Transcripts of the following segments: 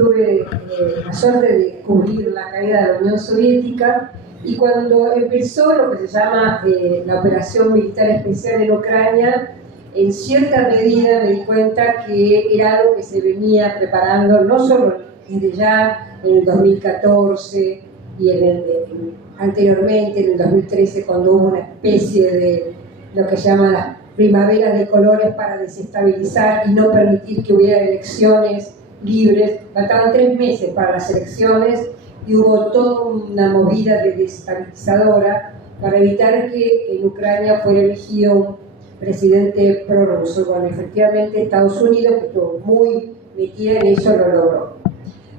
tuve la suerte de cubrir la caída de la Unión Soviética, y cuando empezó lo que se llama la operación militar especial en Ucrania, en cierta medida me di cuenta que era algo que se venía preparando no solo desde ya en el 2014 y anteriormente en el 2013, cuando hubo una especie de lo que se llama las primaveras de colores para desestabilizar y no permitir que hubiera elecciones libres. Faltaban 3 meses para las elecciones y hubo toda una movida de desestabilizadora para evitar que en Ucrania fuera elegido un presidente prorruso. Bueno, efectivamente Estados Unidos, que estuvo muy metida en eso, lo logró.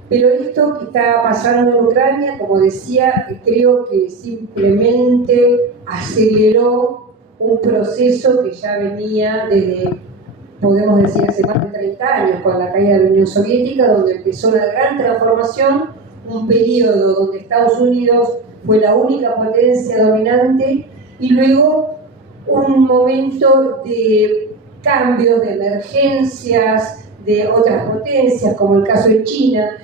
Pero esto que está pasando en Ucrania, como decía, creo que simplemente aceleró un proceso que ya venía desde, podemos decir, hace más de 30 años, con la caída de la Unión Soviética, donde empezó una gran transformación, un periodo donde Estados Unidos fue la única potencia dominante, y luego un momento de cambios, de emergencias de otras potencias, como el caso de China,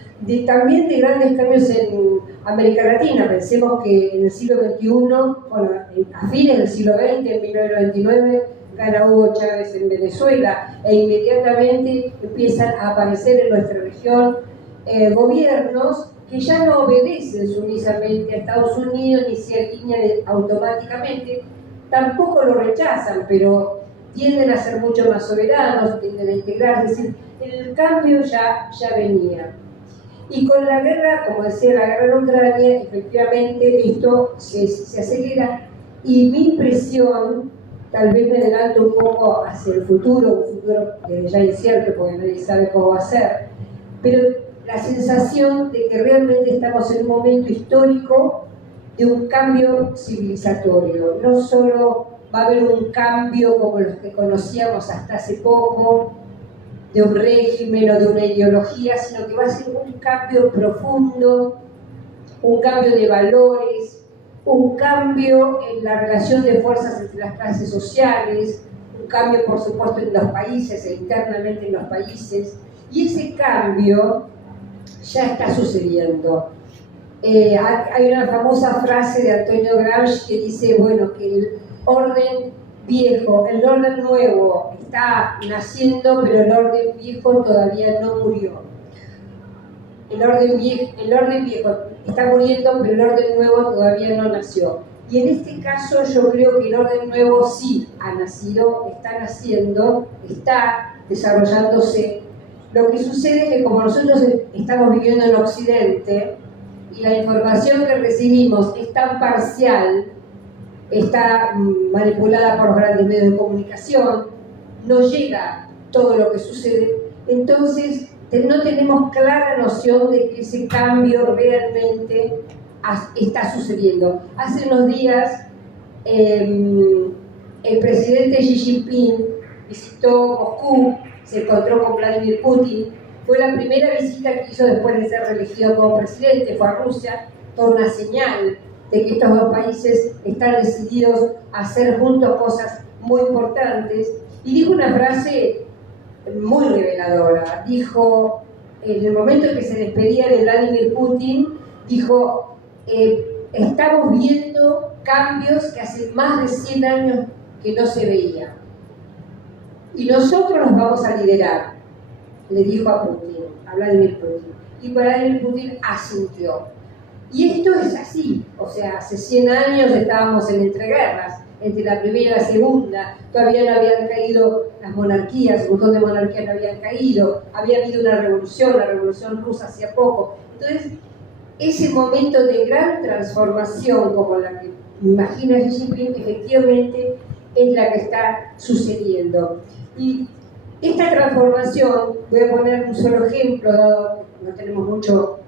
también de grandes cambios en América Latina. Pensemos que en el siglo XXI, bueno, a fines del siglo XX, en 1929, gana Hugo Chávez en Venezuela, e inmediatamente empiezan a aparecer en nuestra región gobiernos que ya no obedecen sumisamente a Estados Unidos ni se alinean automáticamente, tampoco lo rechazan, pero tienden a ser mucho más soberanos, tienden a integrarse. Es decir, el cambio ya venía. Y con la guerra, como decía, la guerra en Ucrania, efectivamente esto se acelera, y mi impresión, tal vez me adelanto un poco hacia el futuro, un futuro que ya es incierto porque nadie sabe cómo va a ser, pero la sensación de que realmente estamos en un momento histórico de un cambio civilizatorio. No solo va a haber un cambio como los que conocíamos hasta hace poco, de un régimen o de una ideología, sino que va a ser un cambio profundo, un cambio de valores, un cambio en la relación de fuerzas entre las clases sociales, un cambio, por supuesto, en los países e internamente en los países, y ese cambio ya está sucediendo. Hay una famosa frase de Antonio Gramsci que dice, bueno, que el orden viejo, el orden nuevo está naciendo, pero el orden viejo todavía no murió. El orden viejo está muriendo, pero el orden nuevo todavía no nació. Y en este caso yo creo que el orden nuevo sí ha nacido, está naciendo, está desarrollándose. Lo que sucede es que como nosotros estamos viviendo en Occidente y la información que recibimos es tan parcial, está manipulada por los grandes medios de comunicación, no llega todo lo que sucede, entonces no tenemos clara noción de que ese cambio realmente está sucediendo. Hace unos días el presidente Xi Jinping visitó Moscú, se encontró con Vladimir Putin, fue la primera visita que hizo después de ser reelegido como presidente, fue a Rusia, toda una señal de que estos dos países están decididos a hacer juntos cosas muy importantes, y dijo una frase muy reveladora. Dijo, en el momento en que se despedía de Vladimir Putin, dijo, estamos viendo cambios que hace más de 100 años que no se veían, y nosotros los vamos a liderar, le dijo a Putin, a Vladimir Putin, y Vladimir Putin asintió. Y esto es así, o sea, hace 100 años estábamos en entreguerras, entre la primera y la segunda, todavía no habían caído las monarquías, un montón de monarquías no habían caído, había habido una revolución, la revolución rusa hacía poco. Entonces, ese momento de gran transformación, como la que imagina Xi Jinping, efectivamente es la que está sucediendo. Y esta transformación, voy a poner un solo ejemplo, dado que no tenemos mucho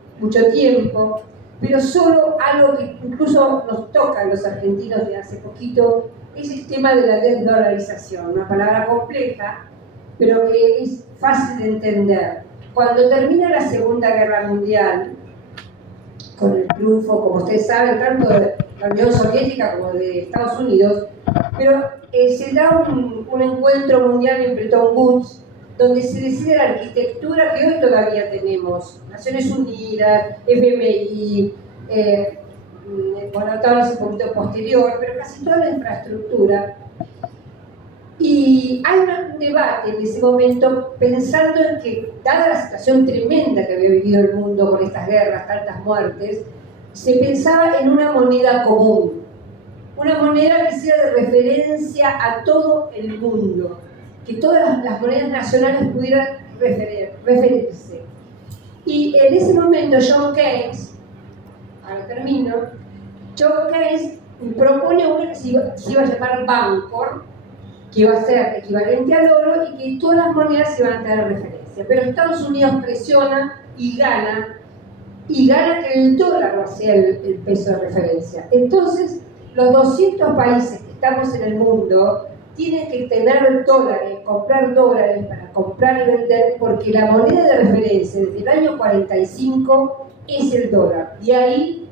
tiempo, pero solo algo que incluso nos toca a los argentinos de hace poquito, es el tema de la desdolarización, una palabra compleja, pero que es fácil de entender. Cuando termina la Segunda Guerra Mundial, con el triunfo, como ustedes saben, tanto de la Unión Soviética como de Estados Unidos, pero se da un encuentro mundial en Bretton Woods, donde se decide la arquitectura que hoy todavía tenemos, Naciones Unidas, FMI, bueno, tal vez un poquito posterior, pero casi toda la infraestructura. Y hay un debate en ese momento pensando en que, dada la situación tremenda que había vivido el mundo con estas guerras, tantas muertes, se pensaba en una moneda común, una moneda que sea de referencia a todo el mundo, que todas las monedas nacionales pudieran referirse. Y en ese momento John Keynes, ahora termino, John Keynes propone una que se iba a llamar Bancor, que iba a ser equivalente al oro y que todas las monedas se van a tener referencia. Pero Estados Unidos presiona y gana que el dólar sea el peso de referencia. Entonces, los 200 países que estamos en el mundo tienen que tener dólares, comprar dólares para comprar y vender, porque la moneda de referencia desde el año 45 es el dólar. Y ahí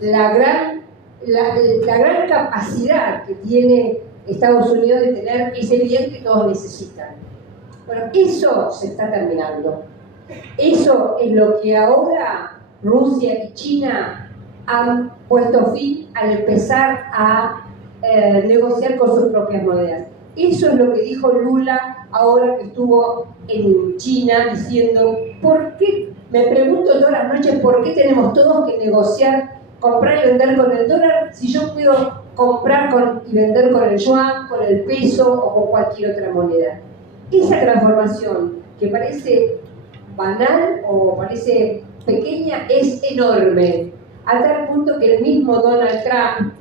la gran capacidad que tiene Estados Unidos de tener ese bien que todos necesitan. Bueno, eso se está terminando. Eso es lo que ahora Rusia y China han puesto fin al empezar a negociar con sus propias monedas. Eso es lo que dijo Lula ahora que estuvo en China diciendo, ¿por qué? Me pregunto todas las noches, ¿por qué tenemos todos que negociar, comprar y vender con el dólar si yo puedo comprar y vender con el yuan, con el peso o con cualquier otra moneda? Esa transformación que parece banal o parece pequeña es enorme, a tal punto que el mismo Donald Trump,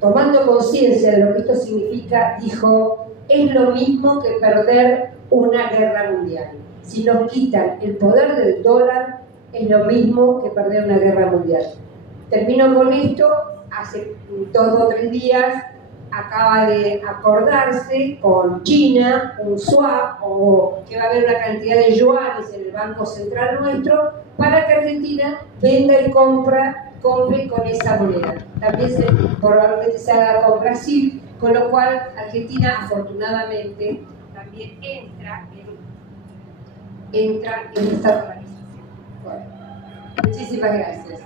tomando conciencia de lo que esto significa, dijo, es lo mismo que perder una guerra mundial. Si nos quitan el poder del dólar, es lo mismo que perder una guerra mundial. Termino con esto. Hace 2 o 3 días acaba de acordarse con China un swap, o que va a haber una cantidad de yuanes en el Banco Central nuestro para que Argentina venda y compre con esa moneda. También probablemente se haga con Brasil, con lo cual Argentina afortunadamente también entra en esta organización. Bueno, muchísimas gracias.